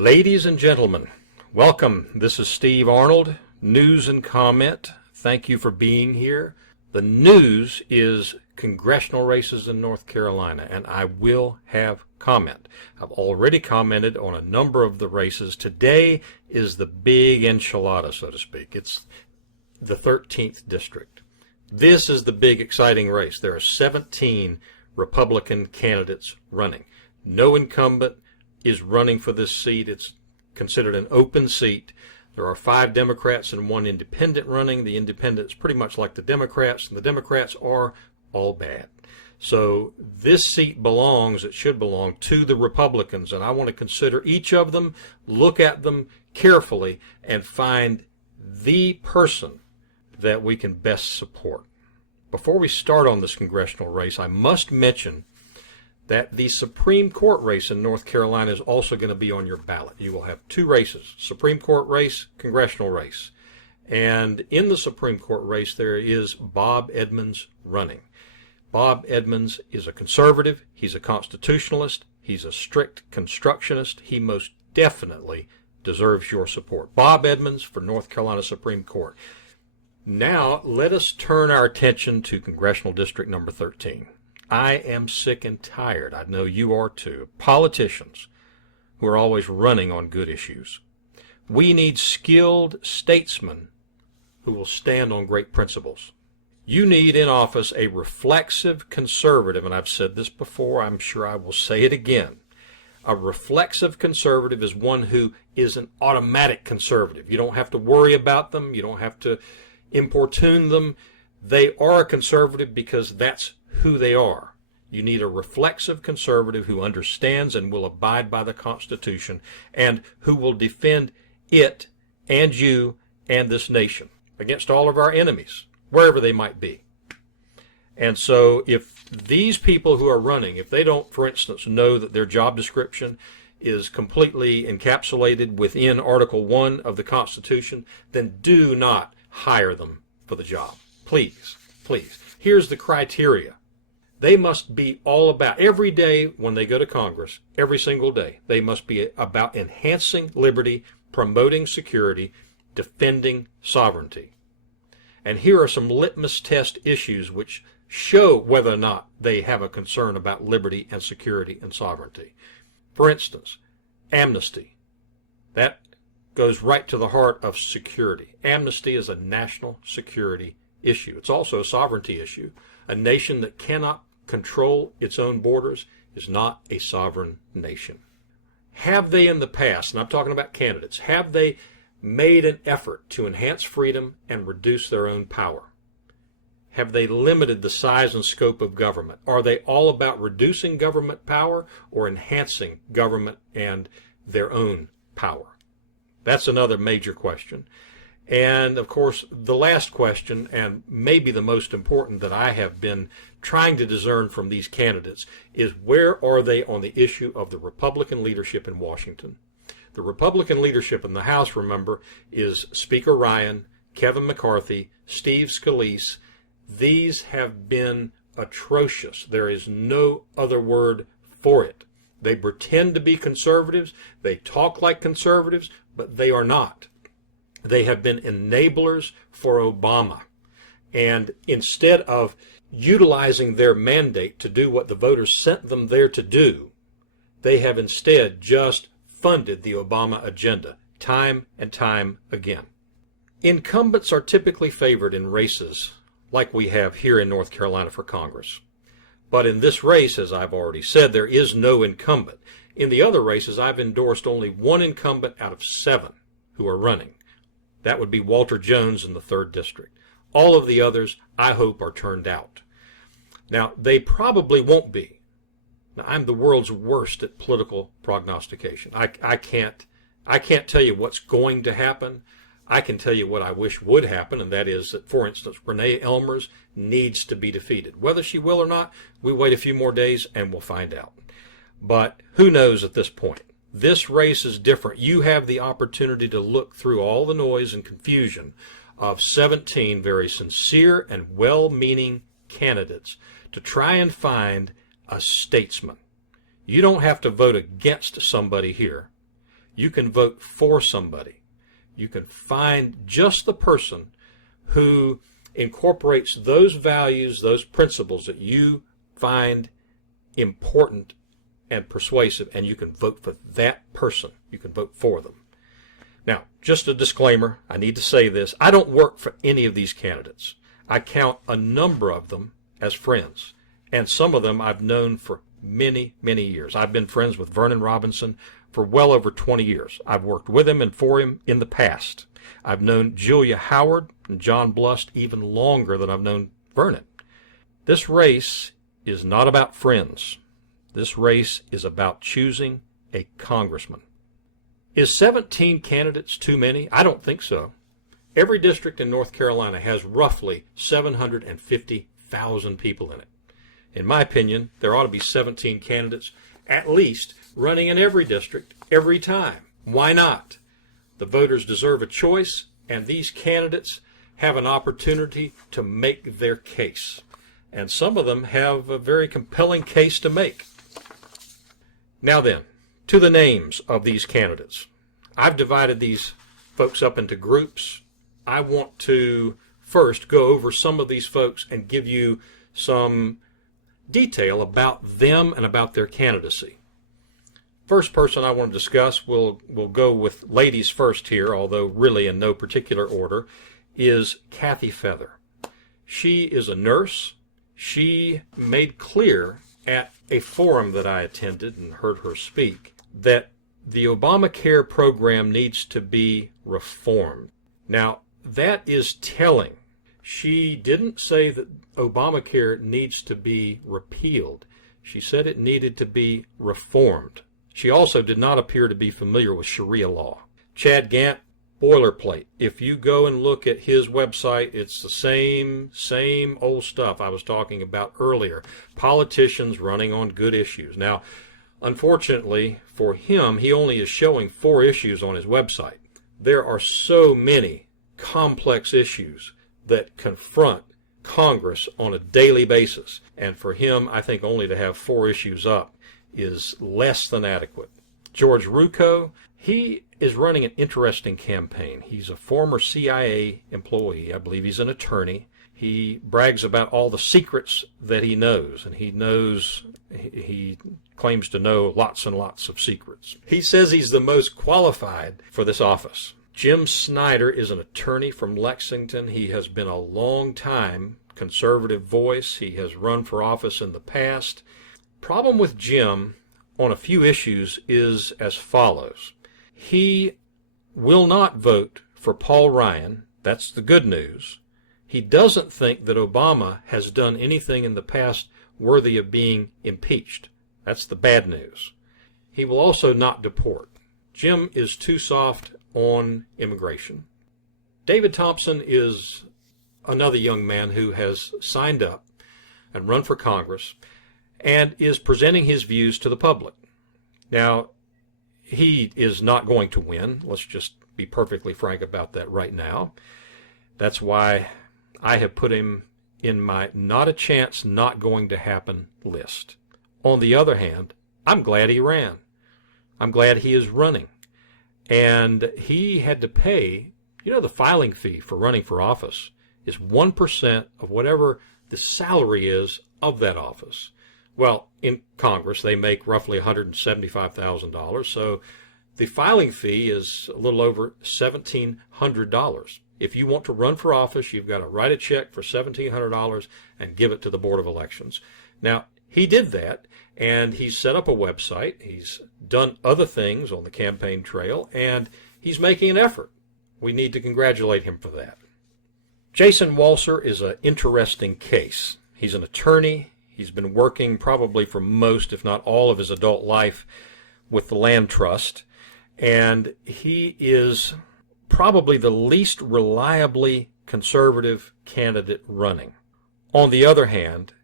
Ladies and gentlemen, welcome. This is Steve Arnold, News and Comment. Thank you for being here. The news is congressional races in North Carolina, and I will have comment. I've already commented on a number of the races. Today is the big enchilada, so to speak. It's the 13th district. This is the big exciting race. There are 17 Republican candidates running. No incumbent is running for this seat. It's considered an open seat. There are 5 Democrats and 1 independent running. The independents pretty much like the Democrats, and the Democrats are all bad. So this seat belongs, it should belong, to the Republicans, and I want to consider each of them, look at them carefully, and find the person that we can best support. Before we start on this congressional race, I must mention that the Supreme Court race in North Carolina is also going to be on your ballot. You will have 2 races, Supreme Court race, congressional race. And in the Supreme Court race, there is Bob Edmunds running. Bob Edmunds is a conservative. He's a constitutionalist. He's a strict constructionist. He most definitely deserves your support. Bob Edmunds for North Carolina Supreme Court. Now, let us turn our attention to Congressional District number 13. I am sick and tired, I know you are too, of politicians who are always running on good issues. We need skilled statesmen who will stand on great principles. You need in office a reflexive conservative, and I've said this before, I'm sure I will say it again. A reflexive conservative is one who is an automatic conservative. You don't have to worry about them. You don't have to importune them. They are a conservative because that's who they are. You need a reflexive conservative who understands and will abide by the Constitution and who will defend it and you and this nation against all of our enemies, wherever they might be. And so if these people who are running, if they don't, for instance, know that their job description is completely encapsulated within Article 1 of the Constitution, then do not hire them for the job. Please, please. Here's the criteria. They must be all about, every day when they go to Congress, every single day, they must be about enhancing liberty, promoting security, defending sovereignty. And here are some litmus test issues which show whether or not they have a concern about liberty and security and sovereignty. For instance, amnesty. That goes right to the heart of security. Amnesty is a national security issue. It's also a sovereignty issue. A nation that cannot control its own borders is not a sovereign nation. Have they in the past, and I'm talking about candidates, have they made an effort to enhance freedom and reduce their own power? Have they limited the size and scope of government? Are they all about reducing government power or enhancing government and their own power? That's another major question. And, of course, the last question, and maybe the most important that I have been trying to discern from these candidates, is where are they on the issue of the Republican leadership in Washington? The Republican leadership in the House, remember, is Speaker Ryan, Kevin McCarthy, Steve Scalise. These have been atrocious. There is no other word for it. They pretend to be conservatives. They talk like conservatives, but they are not. They have been enablers for Obama. And instead of utilizing their mandate to do what the voters sent them there to do, they have instead just funded the Obama agenda time and time again. Incumbents are typically favored in races like we have here in North Carolina for Congress. But in this race, as I've already said, there is no incumbent. In the other races, I've endorsed only 1 incumbent out of 7 who are running. That would be Walter Jones in the 3rd District. All of the others, I hope, are turned out. Now, they probably won't be. Now, I'm the world's worst at political prognostication. I can't tell you what's going to happen. I can tell you what I wish would happen, and that is that, for instance, Renee Elmers needs to be defeated. Whether she will or not, we wait a few more days and we'll find out. But who knows at this point? This race is different. You have the opportunity to look through all the noise and confusion of 17 very sincere and well-meaning candidates to try and find a statesman. You don't have to vote against somebody here. You can vote for somebody. You can find just the person who incorporates those values, those principles that you find important and persuasive, and you can vote for that person. You can vote for them. Now, just a disclaimer, I need to say this. I don't work for any of these candidates. I count a number of them as friends, and some of them I've known for many, many years. I've been friends with Vernon Robinson for well over 20 years. I've worked with him and for him in the past. I've known Julia Howard and John Blust even longer than I've known Vernon. This race is not about friends. This race is about choosing a congressman. Is 17 candidates too many? I don't think so. Every district in North Carolina has roughly 750,000 people in it. In my opinion, there ought to be 17 candidates at least running in every district every time. Why not? The voters deserve a choice, and these candidates have an opportunity to make their case. And some of them have a very compelling case to make. Now then, to the names of these candidates. I've divided these folks up into groups. I want to first go over some of these folks and give you some detail about them and about their candidacy. First person I want to discuss, we'll go with ladies first here, although really in no particular order, is Kathy Feather. She is a nurse. She made clear at a forum that I attended and heard her speak that the Obamacare program needs to be reformed. Now, that is telling. She didn't say that Obamacare needs to be repealed. She said it needed to be reformed. She also did not appear to be familiar with Sharia law. Chad Gant, boilerplate. If you go and look at his website, it's the same old stuff I was talking about earlier. Politicians running on good issues. Now, unfortunately for him, he only is showing 4 issues on his website. There are so many complex issues that confront Congress on a daily basis. And for him, I think only to have 4 issues up is less than adequate. George Rucco, he is running an interesting campaign. He's a former CIA employee. I believe he's an attorney. He brags about all the secrets that he knows, and he claims to know lots and lots of secrets. He says he's the most qualified for this office. Jim Snyder is an attorney from Lexington. He has been a long time conservative voice. He has run for office in the past. Problem with Jim on a few issues is as follows. He will not vote for Paul Ryan. That's the good news. He doesn't think that Obama has done anything in the past worthy of being impeached. That's the bad news. He will also not deport. Jim is too soft on immigration. David Thompson is another young man who has signed up and run for Congress and is presenting his views to the public. Now, he is not going to win. Let's just be perfectly frank about that right now. That's why I have put him in my not a chance, not going to happen list. On the other hand, I'm glad he ran. I'm glad he is running. And he had to pay, the filing fee for running for office is 1% of whatever the salary is of that office. Well, in Congress, they make roughly $175,000, so the filing fee is a little over $1,700. If you want to run for office, you've got to write a check for $1,700 and give it to the Board of Elections. Now, he did that, and he's set up a website. He's done other things on the campaign trail, and he's making an effort. We need to congratulate him for that. Jason Walser is an interesting case. He's an attorney. He's been working probably for most, if not all, of his adult life with the Land Trust, and he is probably the least reliably conservative candidate running. On the other hand,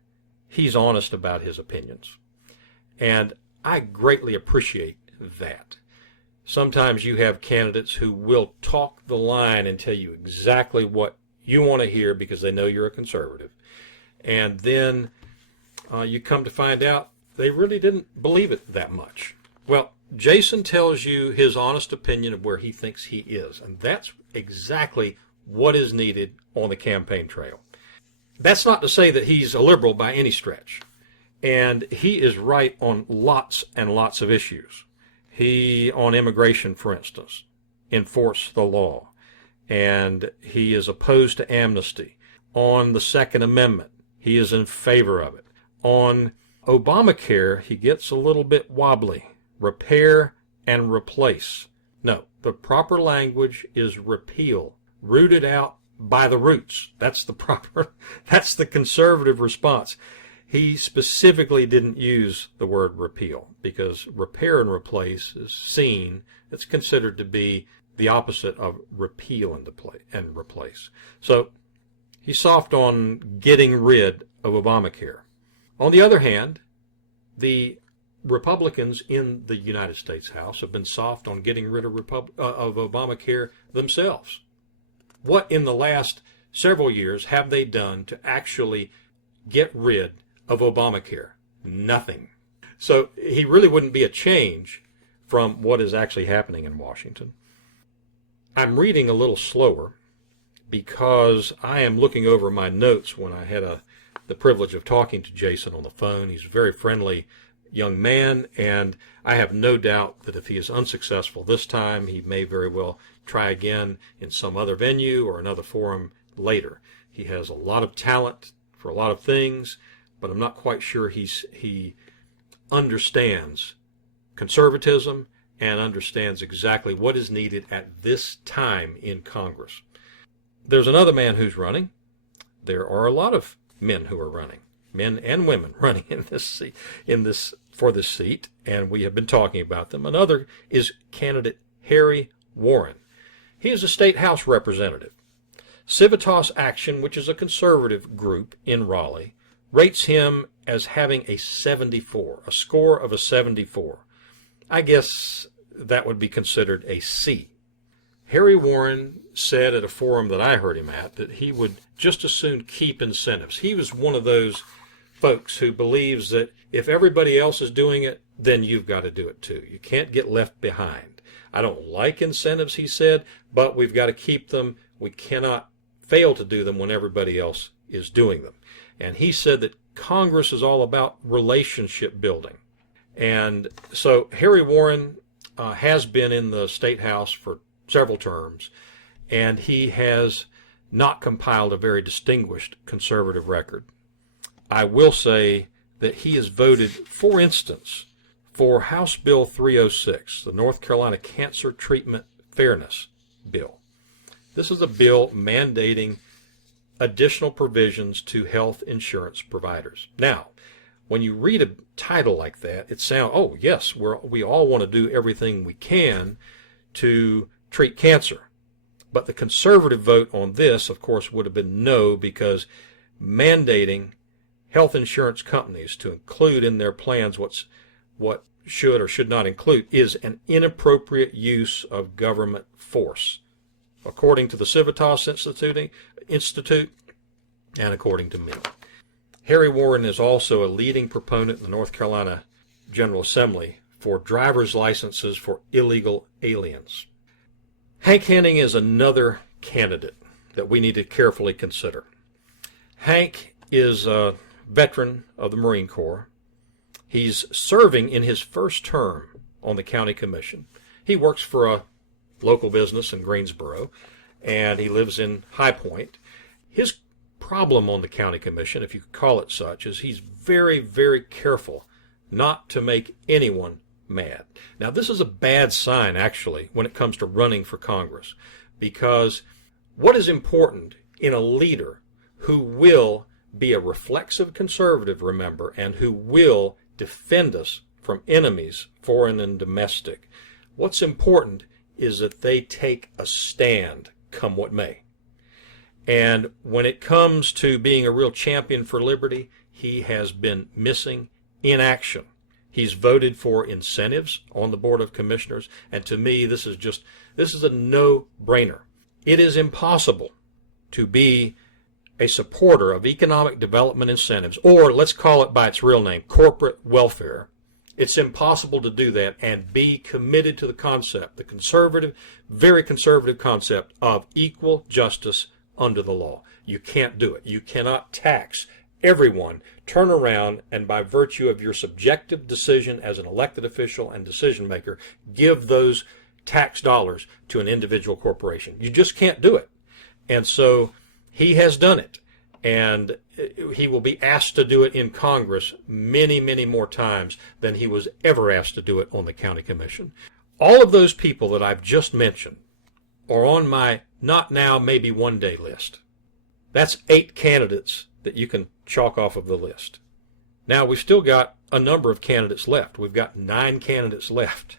he's honest about his opinions, and I greatly appreciate that. Sometimes you have candidates who will talk the line and tell you exactly what you want to hear because they know you're a conservative, and then you come to find out they really didn't believe it that much. Well, Jason tells you his honest opinion of where he thinks he is, and that's exactly what is needed on the campaign trail. That's not to say that he's a liberal by any stretch, and he is right on lots and lots of issues. He, on immigration, for instance, enforce the law, and he is opposed to amnesty. On the Second Amendment, he is in favor of it. On Obamacare, he gets a little bit wobbly. Repair and replace. No, the proper language is repeal, rooted out by the roots. That's the conservative response. He specifically didn't use the word repeal because repair and replace it's considered to be the opposite of repeal and replace. So he's soft on getting rid of Obamacare. On the other hand, the Republicans in the United States House have been soft on getting rid of Obamacare themselves. What in the last several years have they done to actually get rid of Obamacare? Nothing. So he really wouldn't be a change from what is actually happening in Washington. I'm reading a little slower because I am looking over my notes when I had the privilege of talking to Jason on the phone. He's a very friendly young man, and I have no doubt that if he is unsuccessful this time, he may very well try again in some other venue or another forum later. He has a lot of talent for a lot of things, but I'm not quite sure he understands conservatism and understands exactly what is needed at this time in Congress. There's another man who's running. There are a lot of men who are running, men and women running for this seat, and we have been talking about them. Another is candidate Harry Warren. He is a state house representative. Civitas Action, which is a conservative group in Raleigh, rates him as having a 74, a score of a 74. I guess that would be considered a C. Harry Warren said at a forum that I heard him at that he would just as soon keep incentives. He was one of those folks who believes that if everybody else is doing it, then you've got to do it too. You can't get left behind. I don't like incentives, he said, but we've got to keep them. We cannot fail to do them when everybody else is doing them. And he said that Congress is all about relationship building. And so Harry Warren has been in the State House for several terms, and he has not compiled a very distinguished conservative record. I will say that he has voted, for instance, for House Bill 306, the North Carolina Cancer Treatment Fairness Bill. This is a bill mandating additional provisions to health insurance providers. Now, when you read a title like that, it sounds, oh yes, we all want to do everything we can to treat cancer. But the conservative vote on this, of course, would have been no, because mandating health insurance companies to include in their plans what should or should not include is an inappropriate use of government force, according to the Civitas Institute and according to me. Harry Warren is also a leading proponent in the North Carolina General Assembly for driver's licenses for illegal aliens. Hank Henning is another candidate that we need to carefully consider. Hank is a veteran of the Marine Corps. He's serving in his first term on the county commission. He works for a local business in Greensboro, and he lives in High Point. His problem on the county commission, if you could call it such, is he's very, very careful not to make anyone mad. Now, this is a bad sign, actually, when it comes to running for Congress, because what is important in a leader who will be a reflexive conservative, remember, and who will defend us from enemies, foreign and domestic, what's important is that they take a stand, come what may. And when it comes to being a real champion for liberty, he has been missing in action. He's voted for incentives on the Board of Commissioners, and to me, this is a no-brainer. It is impossible to be a supporter of economic development incentives, or let's call it by its real name, corporate welfare, It's impossible to do that and be committed to the concept, the conservative, very conservative concept of equal justice under the law. You can't do it. You cannot tax everyone, turn around, and by virtue of your subjective decision as an elected official and decision maker, give those tax dollars to an individual corporation. You just can't do it. And so he has done it. And he will be asked to do it in Congress many, many more times than he was ever asked to do it on the county commission. All of those people that I've just mentioned are on my not now, maybe one day list. That's 8 candidates that you can chalk off of the list. Now, we've still got a number of candidates left. We've got 9 candidates left.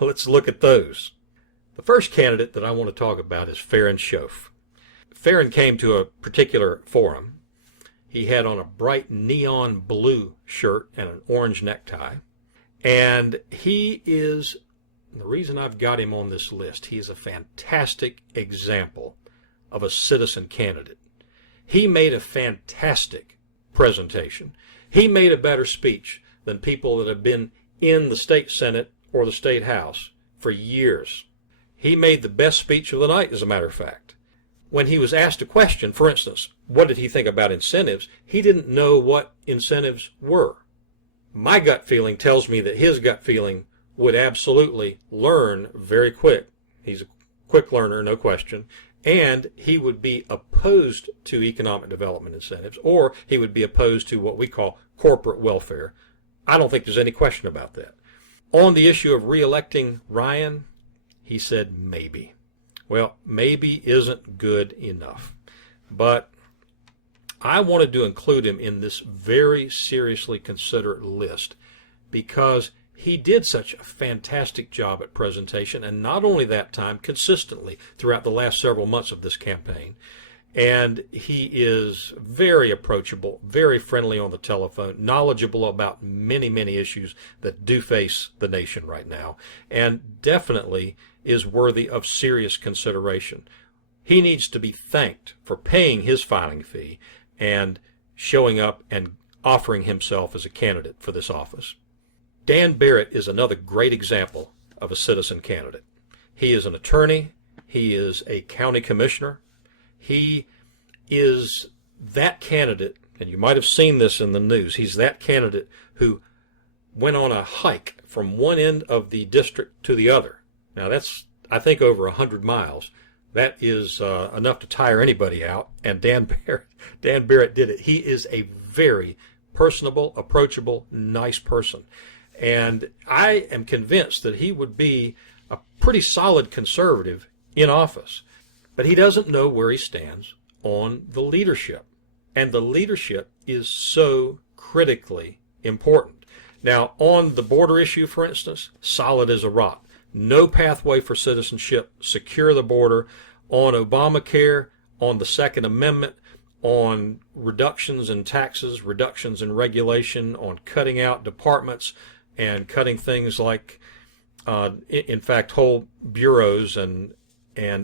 Let's look at those. The first candidate that I want to talk about is Farron Schoaf. Farron came to a particular forum. He had on a bright neon blue shirt and an orange necktie. And he is, the reason I've got him on this list, he is a fantastic example of a citizen candidate. He made a fantastic presentation. He made a better speech than people that have been in the state Senate or the state House for years. He made the best speech of the night, as a matter of fact. When he was asked a question, for instance, what did he think about incentives? He didn't know what incentives were. My gut feeling tells me that his gut feeling would absolutely learn very quick. He's a quick learner, no question. And he would be opposed to economic development incentives, or he would be opposed to what we call corporate welfare. I don't think there's any question about that. On the issue of re-electing Ryan, he said maybe. Well, maybe isn't good enough. But I wanted to include him in this very seriously considered list because he did such a fantastic job at presentation, and not only that time, consistently throughout the last several months of this campaign. And he is very approachable, very friendly on the telephone, knowledgeable about many, many issues that do face the nation right now, and definitely is worthy of serious consideration. He needs to be thanked for paying his filing fee and showing up and offering himself as a candidate for this office. Dan Barrett is another great example of a citizen candidate. He is an attorney. He is a county commissioner. He is that candidate, and you might have seen this in the news, he's that candidate who went on a hike from one end of the district to the other. Now that's, I think, over 100 miles. That is enough to tire anybody out, and Dan Barrett did it. He is a very personable, approachable, nice person. And I am convinced that he would be a pretty solid conservative in office. But he doesn't know where he stands on the leadership. And the leadership is so critically important. Now, on the border issue, for instance, solid as a rock. No pathway for citizenship, secure the border. On Obamacare, on the Second Amendment, on reductions in taxes, reductions in regulation, on cutting out departments and cutting things like, in fact, whole bureaus and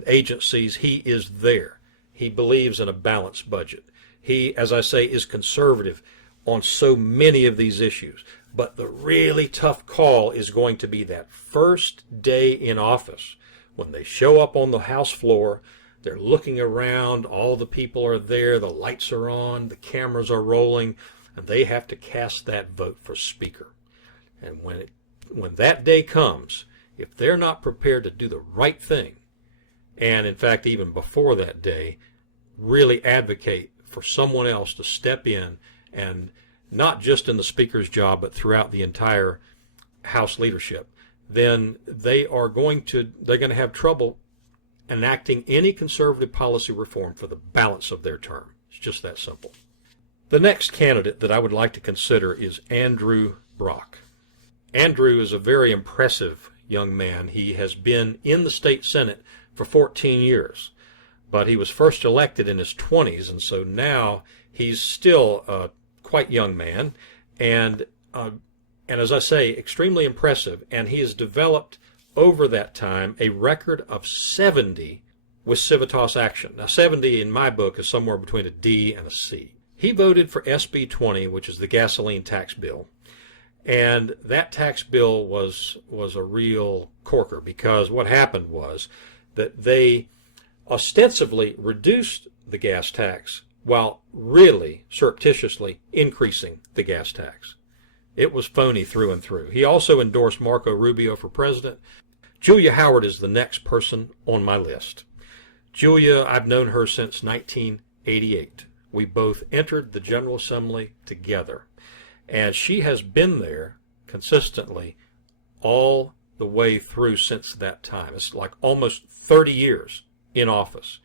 agencies. He is there. He believes in a balanced budget. He, as I say, is conservative on so many of these issues. But the really tough call is going to be that first day in office. When they show up on the House floor, they're looking around, all the people are there, the lights are on, the cameras are rolling, and they have to cast that vote for Speaker. And when that day comes, if they're not prepared to do the right thing, and in fact even before that day, really advocate for someone else to step in, and not just in the Speaker's job, but throughout the entire House leadership, then they're going to have trouble enacting any conservative policy reform for the balance of their term. It's just that simple. The next candidate that I would like to consider is Andrew Brock. Andrew is a very impressive young man. He has been in the state Senate for 14 years, but he was first elected in his 20s, and so now he's still a quite young man, and as I say, extremely impressive, and he has developed over that time a record of 70 with Civitas action. Now 70 in my book is somewhere between a D and a C. He voted for SB 20, which is the gasoline tax bill, And that tax bill was a real corker, because what happened was that they ostensibly reduced the gas tax while really surreptitiously increasing the gas tax. It was phony through and through. He also endorsed Marco Rubio for president. Julia Howard is the next person on my list. Julia, I've known her since 1988. We both entered the General Assembly together, and she has been there consistently all the way through since that time. It's like almost 30 years in office.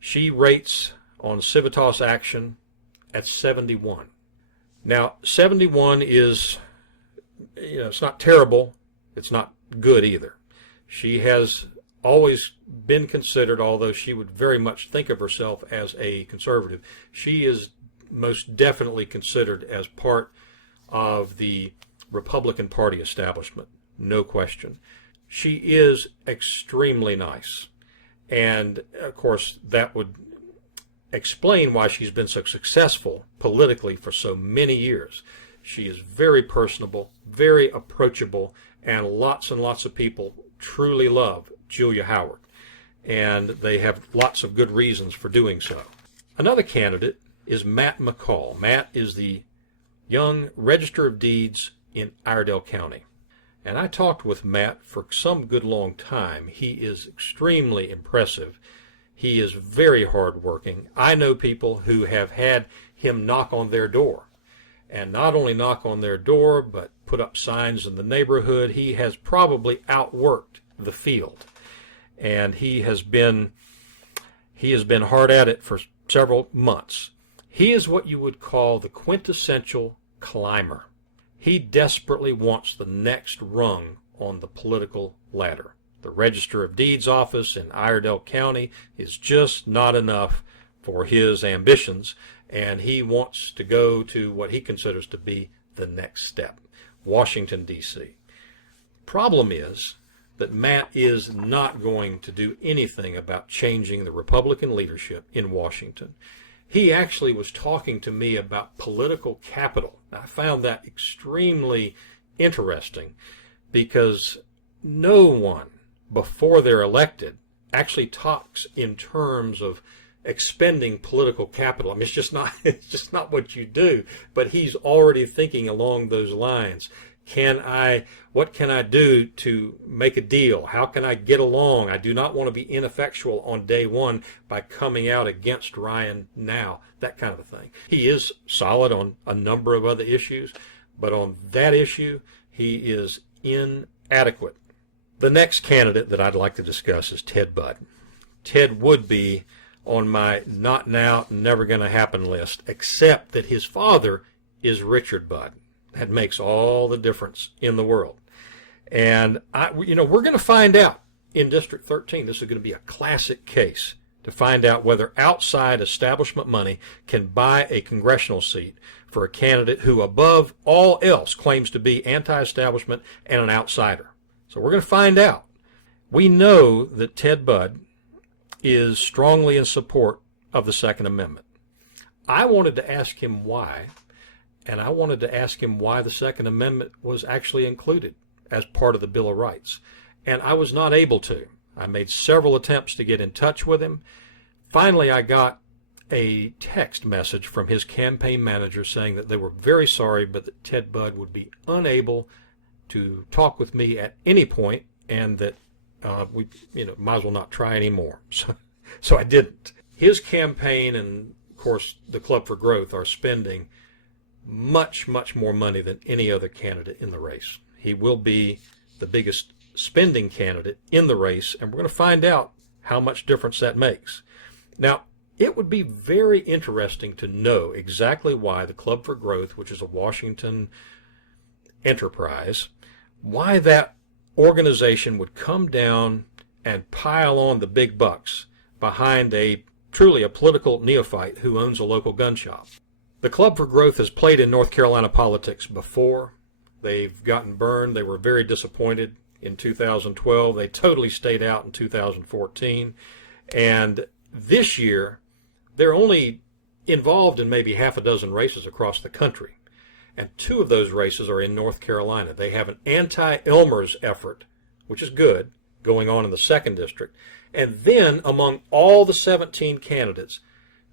She rates on civitas action at 71. Now, 71 is, it's not terrible. It's not good either. She has always been considered, although she would very much think of herself as a conservative, she is most definitely considered as part of the Republican Party establishment, no question. She is extremely nice. And, of course, that would explain why she's been so successful politically for so many years. She is very personable, very approachable, and lots of people truly love Julia Howard. And they have lots of good reasons for doing so. Another candidate is Matt McCall. Matt is the young Register of Deeds in Iredell County. And I talked with Matt for some good long time. He is extremely impressive. He is very hardworking. I know people who have had him knock on their door. And not only knock on their door, but put up signs in the neighborhood. He has probably outworked the field. And he has been hard at it for several months. He is what you would call the quintessential climber. He desperately wants the next rung on the political ladder. The Register of Deeds office in Iredell County is just not enough for his ambitions, and he wants to go to what he considers to be the next step, Washington, D.C. Problem is that Matt is not going to do anything about changing the Republican leadership in Washington. He actually was talking to me about political capital. I found that extremely interesting, because no one before they're elected actually talks in terms of expending political capital. I mean, it's just not what you do. But he's already thinking along those lines. What can I do to make a deal? How can I get along? I do not want to be ineffectual on day one by coming out against Ryan now, that kind of a thing. He is solid on a number of other issues, but on that issue, he is inadequate. The next candidate that I'd like to discuss is Ted Budd. Ted would be on my not now, never going to happen list, except that his father is Richard Budd. That makes all the difference in the world. And we're going to find out in District 13. This is going to be a classic case to find out whether outside establishment money can buy a congressional seat for a candidate who, above all else, claims to be anti-establishment and an outsider. So we're going to find out. We know that Ted Budd is strongly in support of the Second Amendment. I wanted to ask him why. And I wanted to ask him why the Second Amendment was actually included as part of the Bill of Rights. And I was not able to. I made several attempts to get in touch with him. Finally, I got a text message from his campaign manager saying that they were very sorry, but that Ted Budd would be unable to talk with me at any point, and that we might as well not try anymore. So I didn't. His campaign and, of course, the Club for Growth are spending much more money than any other candidate in the race. He will be the biggest spending candidate in the race, and we're going to find out how much difference that makes. Now, it would be very interesting to know exactly why the Club for Growth, which is a Washington enterprise, why that organization would come down and pile on the big bucks behind truly a political neophyte who owns a local gun shop. The Club for Growth has played in North Carolina politics before. They've gotten burned. They were very disappointed in 2012. They totally stayed out in 2014. And this year, they're only involved in maybe half a dozen races across the country. And 2 of those races are in North Carolina. They have an anti-Elmers effort, which is good, going on in the 2nd district. And then among all the 17 candidates,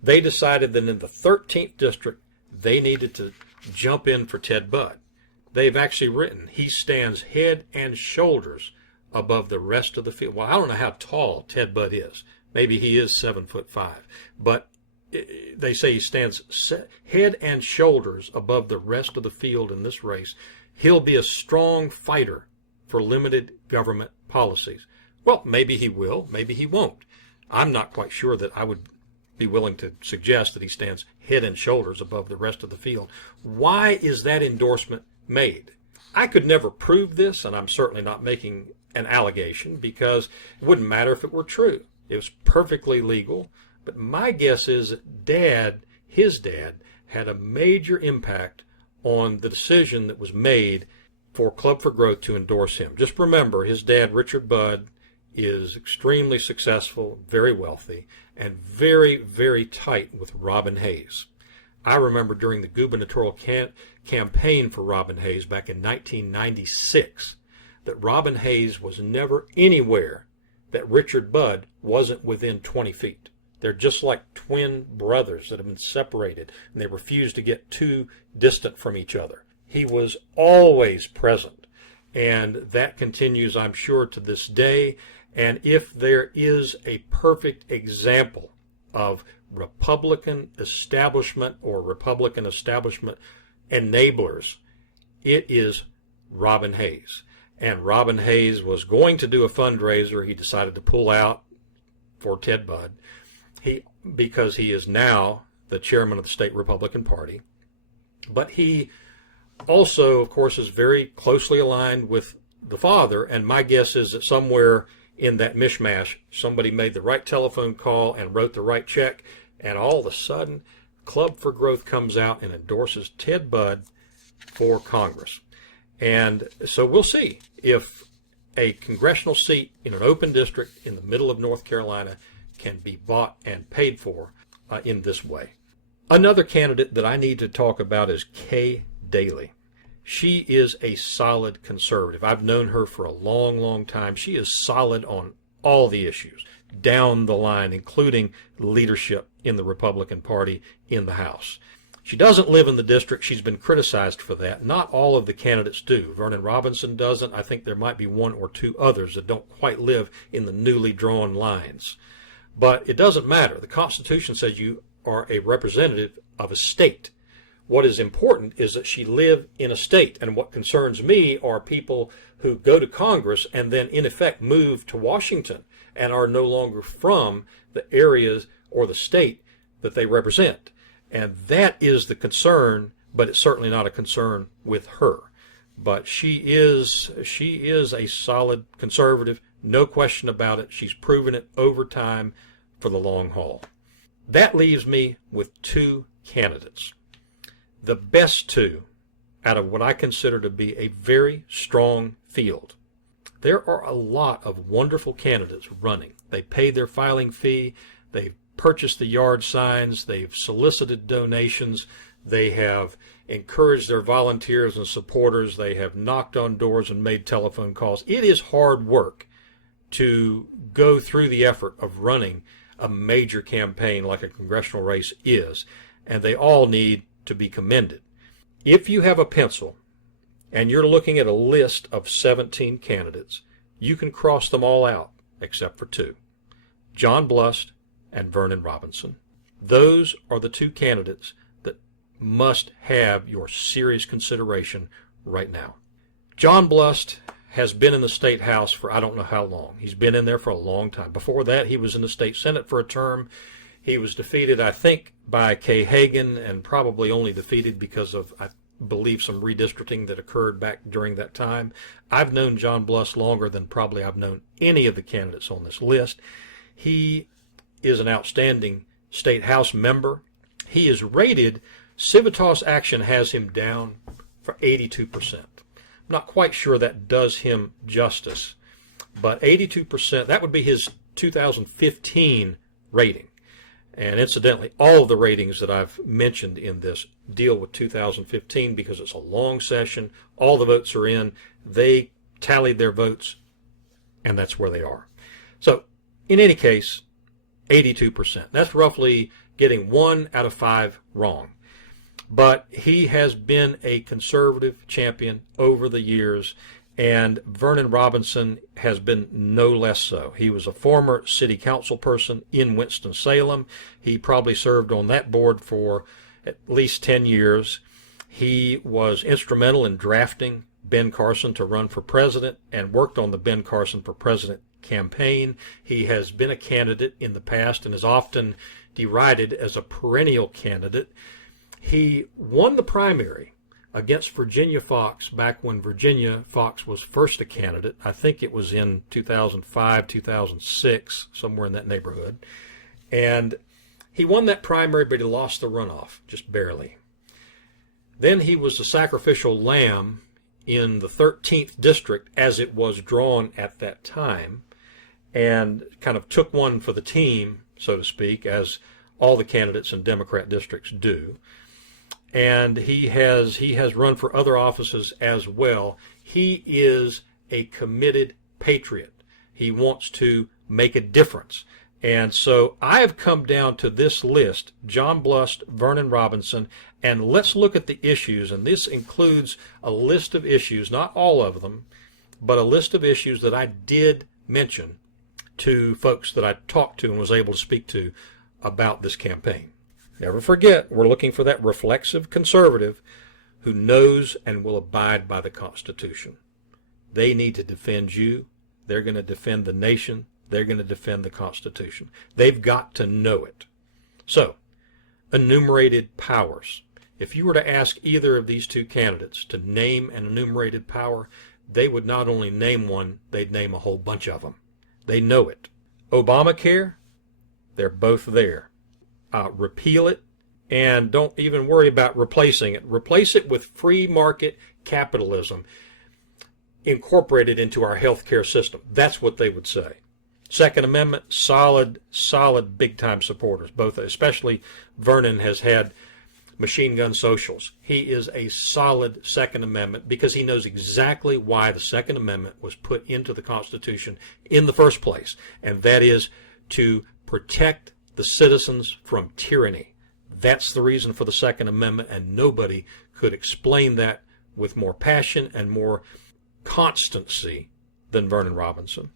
they decided that in the 13th district, they needed to jump in for Ted Budd. They've actually written, he stands head and shoulders above the rest of the field. Well, I don't know how tall Ted Budd is. Maybe he is 7'5", but they say he stands head and shoulders above the rest of the field in this race. He'll be a strong fighter for limited government policies. Well, maybe he will, maybe he won't. I'm not quite sure that I would be willing to suggest that he stands head and shoulders above the rest of the field. Why is that endorsement made? I could never prove this, and I'm certainly not making an allegation because it wouldn't matter if it were true. It was perfectly legal. But my guess is that his dad, had a major impact on the decision that was made for Club for Growth to endorse him. Just remember, his dad, Richard Budd, is extremely successful, very wealthy, and very, very tight with Robin Hayes. I remember during the gubernatorial campaign for Robin Hayes back in 1996 that Robin Hayes was never anywhere that Richard Budd wasn't within 20 feet. They're just like twin brothers that have been separated, and they refuse to get too distant from each other. He was always present, and that continues, I'm sure, to this day. And if there is a perfect example of Republican establishment or Republican establishment enablers, it is Robin Hayes. And Robin Hayes was going to do a fundraiser. He decided to pull out for Ted Budd because he is now the chairman of the state Republican Party. But he also, of course, is very closely aligned with the father. And my guess is that somewhere in that mishmash, somebody made the right telephone call and wrote the right check. And all of a sudden, Club for Growth comes out and endorses Ted Budd for Congress. And so we'll see if a congressional seat in an open district in the middle of North Carolina can be bought and paid for in this way. Another candidate that I need to talk about is Kay Daley. She is a solid conservative. I've known her for a long, long time. She is solid on all the issues down the line, including leadership in the Republican Party in the House. She doesn't live in the district. She's been criticized for that. Not all of the candidates do. Vernon Robinson doesn't. I think there might be 1 or 2 others that don't quite live in the newly drawn lines. But it doesn't matter. The Constitution says you are a representative of a state. What is important is that she live in a state. And what concerns me are people who go to Congress and then in effect move to Washington and are no longer from the areas or the state that they represent. And that is the concern, but it's certainly not a concern with her. But she is a solid conservative, no question about it. She's proven it over time for the long haul. That leaves me with 2 candidates. The best 2 out of what I consider to be a very strong field. There are a lot of wonderful candidates running. They pay their filing fee. They've purchased the yard signs. They've solicited donations. They have encouraged their volunteers and supporters. They have knocked on doors and made telephone calls. It is hard work to go through the effort of running a major campaign like a congressional race is, and they all need to be commended. If you have a pencil and you're looking at a list of 17 candidates, you can cross them all out except for 2, John Blust and Vernon Robinson. Those are the 2 candidates that must have your serious consideration right now. John Blust has been in the state house for I don't know how long. He's been in there for a long time. Before that, he was in the state senate for a term. He was defeated, I think, by Kay Hagan, and probably only defeated because of, I believe, some redistricting that occurred back during that time. I've known John Blust longer than probably I've known any of the candidates on this list. He is an outstanding state house member. He is rated, Civitas Action has him down for 82%. I'm not quite sure that does him justice, but 82%, that would be his 2015 rating. And incidentally, all of the ratings that I've mentioned in this deal with 2015 because it's a long session. All the votes are in. They tallied their votes, and that's where they are. So in any case, 82%. That's roughly getting 1 out of 5 wrong. But he has been a conservative champion over the years, and Vernon Robinson has been no less so. He was a former city council person in Winston-Salem. He probably served on that board for at least 10 years. He was instrumental in drafting Ben Carson to run for president and worked on the Ben Carson for president campaign. He has been a candidate in the past and is often derided as a perennial candidate. He won the primary against Virginia Fox back when Virginia Fox was first a candidate. I think it was in 2005, 2006, somewhere in that neighborhood. And he won that primary, but he lost the runoff, just barely. Then he was the sacrificial lamb in the 13th district as it was drawn at that time, and kind of took one for the team, so to speak, as all the candidates in Democrat districts do. And he has run for other offices as well. He is a committed patriot. He wants to make a difference. And so I have come down to this list: John Blust, Vernon Robinson, and let's look at the issues. And this includes a list of issues, not all of them, but a list of issues that I did mention to folks that I talked to and was able to speak to about this campaign. Never forget, we're looking for that reflexive conservative who knows and will abide by the Constitution. They need to defend you. They're going to defend the nation. They're going to defend the Constitution. They've got to know it. So, enumerated powers. If you were to ask either of these two candidates to name an enumerated power, they would not only name one, they'd name a whole bunch of them. They know it. Obamacare, they're both there. Repeal it, and don't even worry about replacing it. Replace it with free market capitalism incorporated into our healthcare system. That's what they would say. Second Amendment, solid, big-time supporters. Both, especially Vernon has had machine gun socials. He is a solid Second Amendment because he knows exactly why the Second Amendment was put into the Constitution in the first place, and that is to protect the citizens from tyranny. That's the reason for the Second Amendment, and nobody could explain that with more passion and more constancy than Vernon Robinson.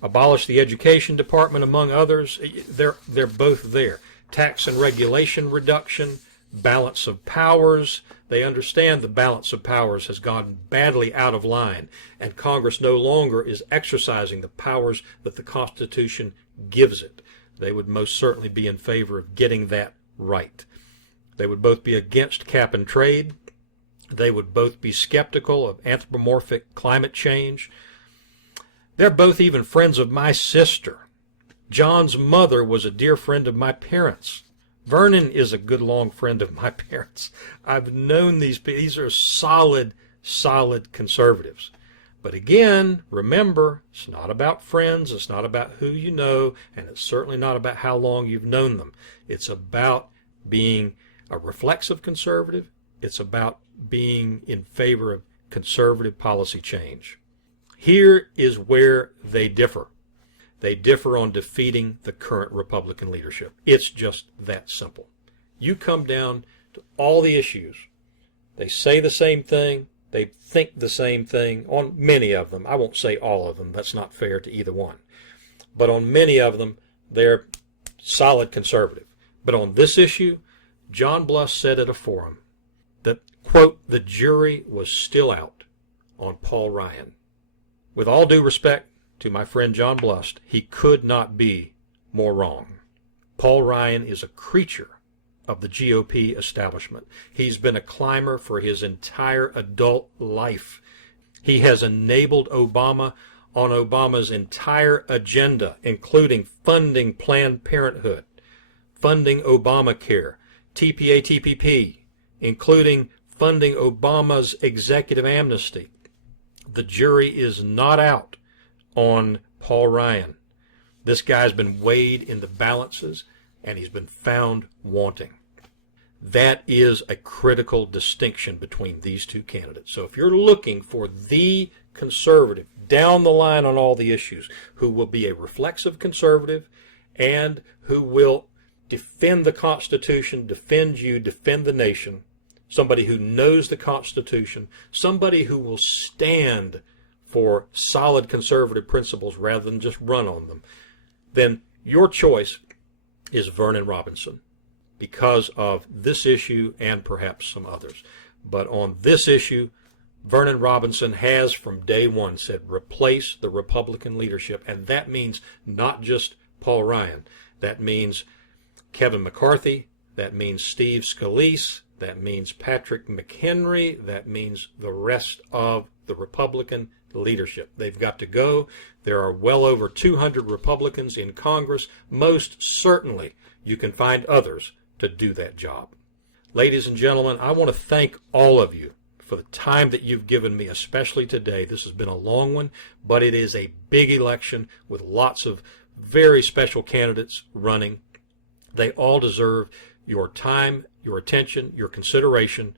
Abolish the education department, among others. They're both there. Tax and regulation reduction, balance of powers. They understand the balance of powers has gone badly out of line, and Congress no longer is exercising the powers that the Constitution gives it. They would most certainly be in favor of getting that right. They would both be against cap and trade. They would both be skeptical of anthropomorphic climate change. They're both even friends of my sister. John's mother was a dear friend of my parents. Vernon is a good long friend of my parents. I've known these people. These are solid conservatives. But again, remember, it's not about friends, it's not about who you know, and it's certainly not about how long you've known them. It's about being a reflexive conservative. It's about being in favor of conservative policy change. Here is where they differ. They differ on defeating the current Republican leadership. It's just that simple. You come down to all the issues. They say the same thing. They think the same thing on many of them. I won't say all of them. That's not fair to either one. But on many of them, they're solid conservative. But on this issue, John Blust said at a forum that, quote, the jury was still out on Paul Ryan. With all due respect to my friend John Blust, he could not be more wrong. Paul Ryan is a creature of the GOP establishment. He's been a climber for his entire adult life. He has enabled Obama on Obama's entire agenda, including funding Planned Parenthood, funding Obamacare, TPA, TPP, including funding Obama's executive amnesty. The jury is not out on Paul Ryan. This guy's been weighed in the balances, and he's been found wanting. That is a critical distinction between these two candidates. So if you're looking for the conservative down the line on all the issues, who will be a reflexive conservative and who will defend the Constitution, defend you, defend the nation, somebody who knows the Constitution, somebody who will stand for solid conservative principles rather than just run on them, then your choice is Vernon Robinson because of this issue and perhaps some others. But on this issue, Vernon Robinson has from day one said replace the Republican leadership, and that means not just Paul Ryan. That means Kevin McCarthy, that means Steve Scalise, that means Patrick McHenry, that means the rest of the Republican leadership. They've got to go. There are well over 200 Republicans in Congress. Most certainly you can find others to do that job. Ladies and gentlemen, I want to thank all of you for the time that you've given me, especially today. This has been a long one, but it is a big election with lots of very special candidates running. They all deserve your time, your attention, your consideration.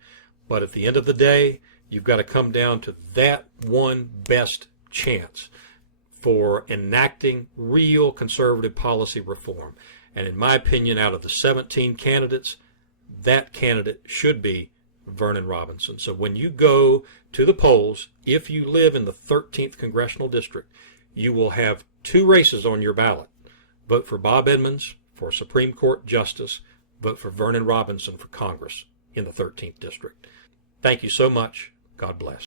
But at the end of the day, you've got to come down to that one best chance for enacting real conservative policy reform. And in my opinion, out of the 17 candidates, that candidate should be Vernon Robinson. So when you go to the polls, if you live in the 13th Congressional District, you will have 2 races on your ballot. Vote for Bob Edmunds for Supreme Court Justice. Vote for Vernon Robinson for Congress in the 13th District. Thank you so much. God bless.